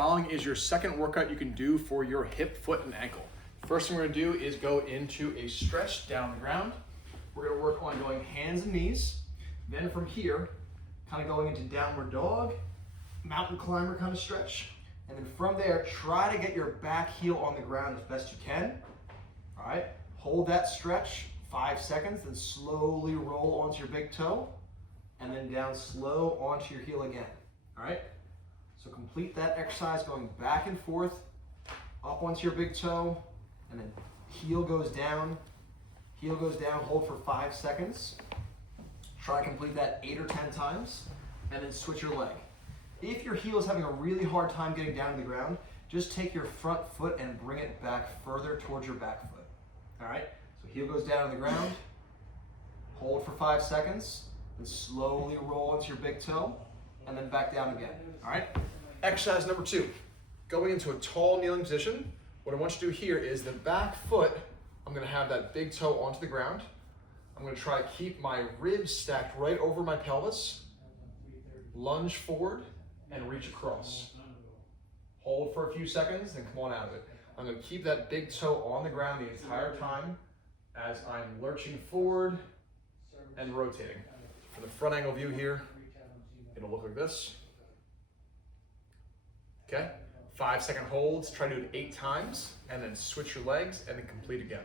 following is your second workout you can do for your hip, foot, and ankle. First thing we're gonna do is go into a stretch down the ground. We're gonna work on going hands and knees. Then from here, kind of going into downward dog, mountain climber kind of stretch. And then from there, try to get your back heel on the ground as best you can. All right, hold that stretch 5 seconds, then slowly roll onto your big toe, and then down slow onto your heel again. All right, so complete that exercise going back and forth, up onto your big toe, and then heel goes down, hold for 5 seconds. Try to complete that 8 or 10 times, and then switch your leg. If your heel is having a really hard time getting down to the ground, just take your front foot and bring it back further towards your back foot. All right, so heel goes down to the ground, hold for 5 seconds, then slowly roll into your big toe, and then back down again. All right, exercise number 2, going into a tall kneeling position. What I want you to do here is the back foot, I'm gonna have that big toe onto the ground. I'm gonna try to keep my ribs stacked right over my pelvis, lunge forward, and reach across. Hold for a few seconds, then come on out of it. I'm gonna keep that big toe on the ground the entire time as I'm lurching forward and rotating. For the front angle view here, it'll look like this. Okay, 5-second holds, try to do it 8 times, and then switch your legs and then complete again.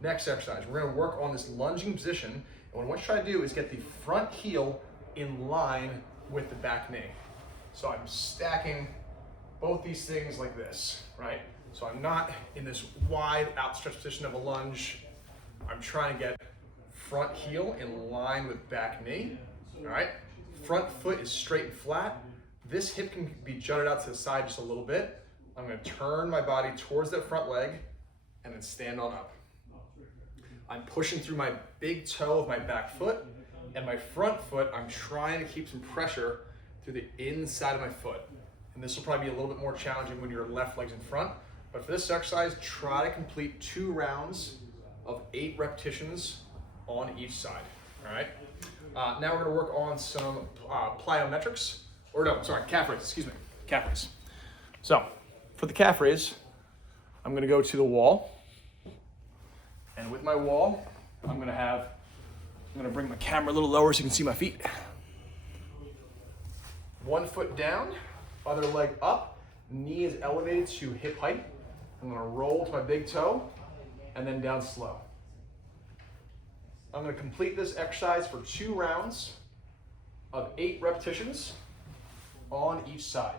Next exercise, we're gonna work on this lunging position, and what I want you to try to do is get the front heel in line with the back knee. So I'm stacking both these things like this, right? So I'm not in this wide outstretched position of a lunge. I'm trying to get front heel in line with back knee, all right? Front foot is straight and flat. This hip can be jutted out to the side just a little bit. I'm gonna turn my body towards that front leg and then stand on up. I'm pushing through my big toe of my back foot, and my front foot, I'm trying to keep some pressure through the inside of my foot. And this will probably be a little bit more challenging when your left leg's in front, but for this exercise, try to complete 2 rounds of 8 repetitions on each side, all right? Now we're gonna work on some plyometrics, calf raises, calf raise. So, for the calf raise, I'm gonna go to the wall, and with my wall, I'm gonna bring my camera a little lower so you can see my feet. 1 foot down, other leg up, knee is elevated to hip height. I'm gonna roll to my big toe and then down slow. I'm gonna complete this exercise for 2 rounds of 8 repetitions on each side.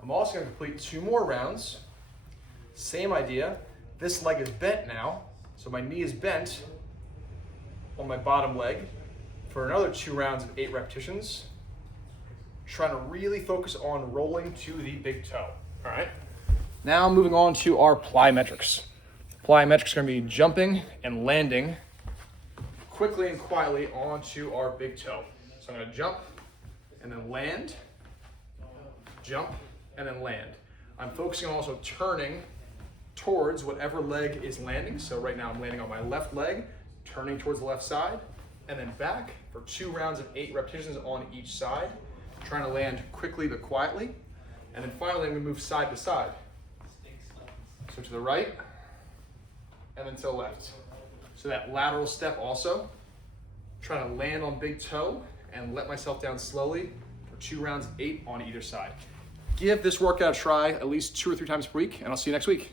I'm also gonna complete 2 more rounds. Same idea. This leg is bent now, so my knee is bent on my bottom leg for another 2 rounds of 8 repetitions. Trying to really focus on rolling to the big toe, all right? Now moving on to our plyometrics. Plyometrics are gonna be jumping and landing quickly and quietly onto our big toe. So I'm gonna jump and then land, jump and then land. I'm focusing on also turning towards whatever leg is landing. So right now I'm landing on my left leg, turning towards the left side, and then back for 2 rounds of 8 repetitions on each side, trying to land quickly but quietly. And then finally I'm gonna move side to side. So to the right, and then to the left. So that lateral step also, trying to land on big toe and let myself down slowly for 2 rounds of 8 on either side. Give this workout a try at least 2 or 3 times per week, and I'll see you next week.